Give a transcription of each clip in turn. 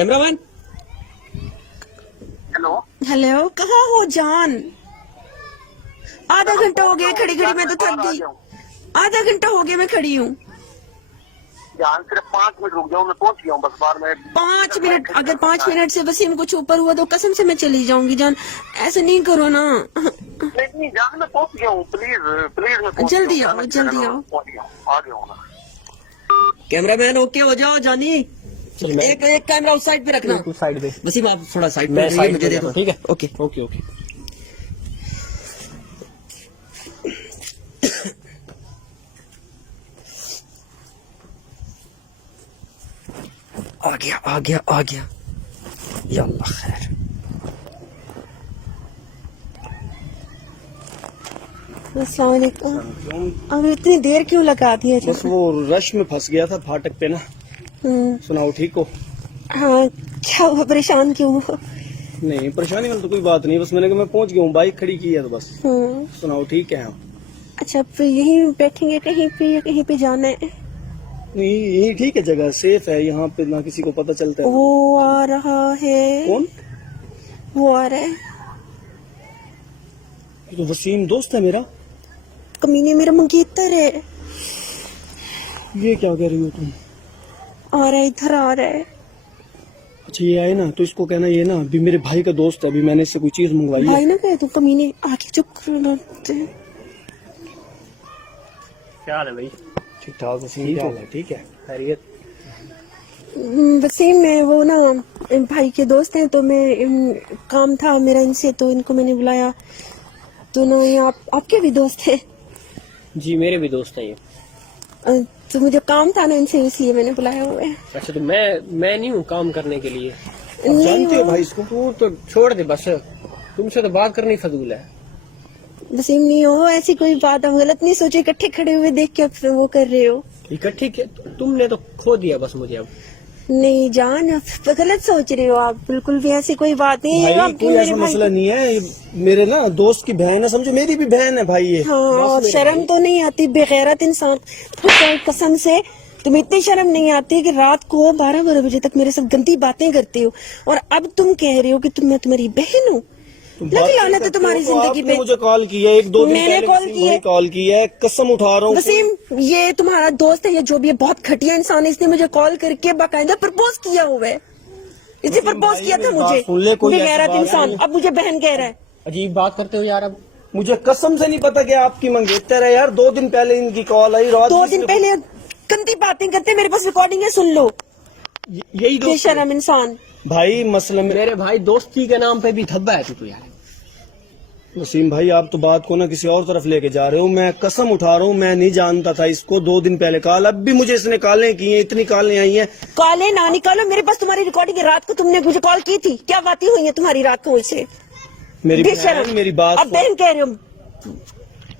Camera man. Hello hello, कहाँ हो जान? आधा घंटा हो गया खड़ी खड़ी, मैं तो थक गई। आधा घंटा हो गया मैं खड़ी हूँ। जान सिर्फ 5 मिनट रुक जाओ, मैं पहुंच गया हूँ बस बार में। 5 मिनट? अगर 5 मिनट से वसीम कुछ ऊपर हुआ तो कसम से मैं चली जाऊंगी जान, ऐसे नहीं करो ना। नहीं जान, मैं पहुंच गया हूँ, प्लीज प्लीज मैं पहुंच जल्दी गया हूँ। आओ, जल्दी आओ। पहुंच गया हूँ, आ गया हूँ मैं। कैमरा मैन ओके हो जाओ जानी। एक एक कैमरा उस साइड पे रखना। तू साइड पे, वसीम आप थोड़ा साइड मैं पे साइड मुझे पे दे जाता दो। हूँ, ठीक है? Okay okay okay. आ गया आ गया आ गया। या अल्लाह खैर। अस्सलाम वालेकुम। अब इतनी देर क्यों लगा दी है? बस वो रश में फंस गया था फाटक पे ना। सुनाओ ठीक हो? हाँ, क्या हुआ? परेशान क्यों हो? नहीं परेशानी वाली तो कोई बात नहीं, बस मैंने कहा मैं पहुंच गया हूँ, बाइक खड़ी की है तो बस। सुनाओ ठीक है? अच्छा, फिर यहीं बैठेंगे कहीं पे या कहीं पे जाना है? नहीं यही ठीक है, जगह सेफ है, यहाँ पे ना किसी को पता चलता है। वो आ रहा है। कौन? वो आ रहा है। ये तो वसीम दोस्त है मेरा। कमीने, मेरा मंगेतर है। ये क्या कह रही हो तुम? आ रहा है, इधर आ रहा है। अच्छा ये आए ना तो इसको कहना ये ना अभी मेरे भाई का दोस्त है, अभी मैंने इससे कोई चीज मंगवाई है। भाई ना कहे तो कमीने, आके चुप करो। क्या हाल है भाई? ठीक ठाक वसीम, क्या हाल है? ठीक है, खैरियत? वसीम में वो ना भाई के दोस्त हैं, तो मैं काम था मेरा इनसे, तो इनको मैंने बुलाया। तो ना ये आपके भी दोस्त हैं? जी मेरे भी दोस्त हैं ये। तो मुझे काम था ना इनसे, इसलिए मैंने बुलाया हुआ है। अच्छा तो मैं नहीं हूँ काम करने के लिए। नहीं, जानते हो भाई इसको? तू तो छोड़ दे बस, तुमसे तो बात करनी फजूल है। वसीम नहीं हो ऐसी कोई बात, हम गलत नहीं सोचे, इकट्ठे खड़े हुए देख के आप वो कर रहे हो। इकट्ठी तुमने तो खो दिया बस मुझे अब। नहीं जान, आप गलत सोच रहे हो, आप बिल्कुल भी ऐसी कोई बात नहीं है। भाई आपकी कोई मेरे ऐसा भाई मसला नहीं है, ये मेरे ना दोस्त की बहन है, समझो मेरी भी बहन है भाई ये। हाँ, और शर्म तो नहीं आती? बेगैरत इंसान, कसम से तुम्हें इतनी शर्म नहीं आती कि रात को 12 बजे तक मेरे साथ गंदी बातें करते हो, और अब तुम कह रहे हो कि मैं तुम्हारी बहन हूँ। लगी लानत है तुम्हारी जिंदगी पे। मुझे कॉल किया एक दो दिन मैंने पहले, कॉल किया है, कसम उठा रहा हूँ। वसीम ये तुम्हारा दोस्त है, ये जो भी है बहुत घटिया इंसान है, इसने मुझे कॉल करके बाकायदा प्रपोज किया हुआ है। इसने प्रपोज किया था मुझे, बेगैरत इंसान, अब मुझे बहन कह रहा है। अजीब बात करते हो यार। अब मुझे कसम से नहीं पता कि आपकी मंगेतर है यार। 2 दिन पहले इनकी कॉल आई, रात 2 दिन पहले गंदी बातें करते, मेरे पास रिकॉर्डिंग है, सुन लो। यही दोस्त बेशरम इंसान। भाई मसला मेरे भाई दोस्ती के नाम पे भी धब्बा है तू यार। वसीम भाई आप तो बात को ना किसी और तरफ लेके जा रहे हो, मैं कसम उठा रहा हूँ, मैं नहीं जानता था इसको। 2 दिन पहले कॉल, अब भी मुझे इसने कॉलें की हैं, इतनी कॉलें आई हैं। कॉलें ना निकालो, मेरे पास तुम्हारी रिकॉर्डिंग है, रात को तुमने मुझे कॉल की थी, क्या बातें हुई है तुम्हारी रात को मुझसे? मेरी बेशरम, बहन, मेरी बात अब बहन कह रहे हो,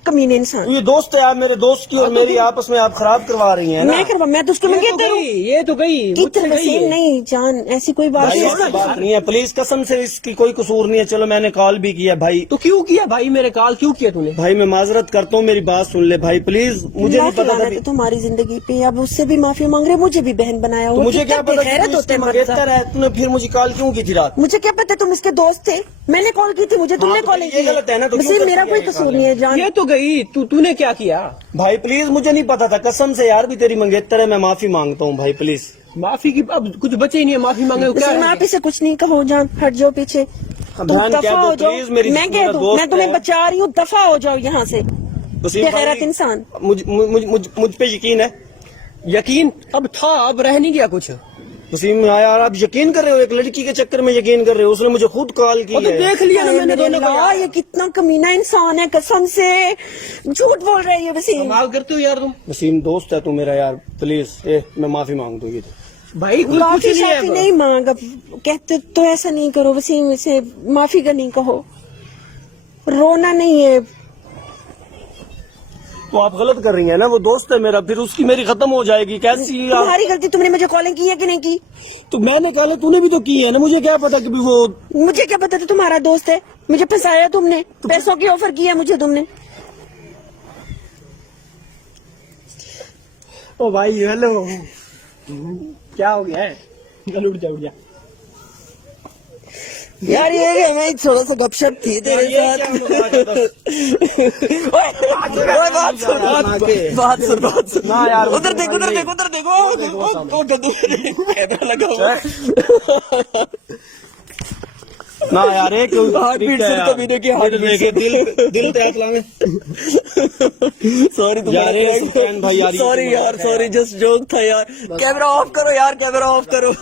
कमीने इंसान। ये दोस्त है आप मेरे दोस्त की, और मेरी आपस में आप खराब करवा रही हैं ना। मैं करवा, मैं तो उसको मंगेतर हूँ। ये तो गई मुझसे गई वसीम है। नहीं जान, ऐसी कोई बात भाई नहीं ऐसी बात नहीं है, प्लीज कसम से इसकी कोई कसूर नहीं है। चलो मैंने कॉल भी किया भाई। तो क्यों किया भाई, मेरे कॉल क्यों किया तूने? भाई मैं माजरत करता हूँ, मेरी बात सुन ले भाई प्लीज। मुझे नहीं पता था तो तुम्हारी जिंदगी पे अब उससे भी माफी मांग रहे, मुझे भी बहन बनाया तो हुआ। मुझे क्या पता गैरत होते हैं मंगेतर है, तूने फिर मुझे कॉल क्यों की थी रात? मुझे क्या पता तुम इसके दोस्त थे, मैंने कॉल की थी, मुझे तुमने तो कॉल ये गलत है ना, तो क्यों वसीम करती मेरा है कोई ये कसूर कॉल? नहीं है जान। ये तो गई, तूने क्या किया? भाई प्लीज मुझे नहीं पता था, कसम से यार, भी तेरी मंगेतर है, मैं माफी मांगता हूँ भाई प्लीज। माफी की अब कुछ बचे ही नहीं है, माफी मांगे क्या वसीम आप इसे कुछ नहीं कहो जान, हट जाओ पीछे, तुम बहन दफा कह दो हो जाओ। प्लीज, मेरी मैं कह मेरा दूं, दोस्त मैं तुम्हें है। बचा रही हूँ, दफा हो जाओ यहाँ से, वसीम बेगैरत भाई, इंसान। मुझ पे यकीन है? यकीन अब था, अब रह नहीं गया कुछ। वसीम यार आप यकीन कर रहे हो, एक लड़की के चक्कर में यकीन कर रहे हो? उसने मुझे खुद कॉल की तो है। देख लिया ना मैंने मेरे दोनों को अल्लाह, यार। ये कितना कमीना इंसान है, कसम से झूठ बोल रही है वसीम। कमाल करते हो यार तुम। वसीम दोस्त है तू मेरा यार, प्लीज मैं माफी मांग दूंगी। भाई कुछ माफी नहीं है शाफी अब। नहीं मांग, अब कहते तो ऐसा नहीं करो वसीम, इसे माफी का नहीं कहो, रोना नहीं है। तो आप गलत कर रही हैं ना, वो दोस्त है मेरा, फिर उसकी मेरी खत्म हो जाएगी कैसी? तुम्हारी गलती, तुमने मुझे कॉलिंग की है कि नहीं की? तो मैंने कहा तूने भी तो की है ना, मुझे क्या पता कि भी वो। मुझे क्या पता था तुम्हारा दोस्त है, मुझे फंसाया तुमने, पैसों की ऑफर किया मुझे तुमने। ओ भाई हेलो, क्या हो गया है? चल उठ जा उठ जा। यार ये हमें थोड़ा सा गपशप थी तेरे साथ ओए बात सुन बात सुन ना यार, उधर देखो वो गद्दू कैमरा लगा हुआ है ना यार, एक हार्ट बीट सुन कमीने की हार्ट बीट दिल तैयार लाने। सॉरी यार ये सुल्तान भाई यार, सॉरी यार सॉरी जस्ट जोक था यार कैमरा ऑफ करो यार कैमरा ऑफ करो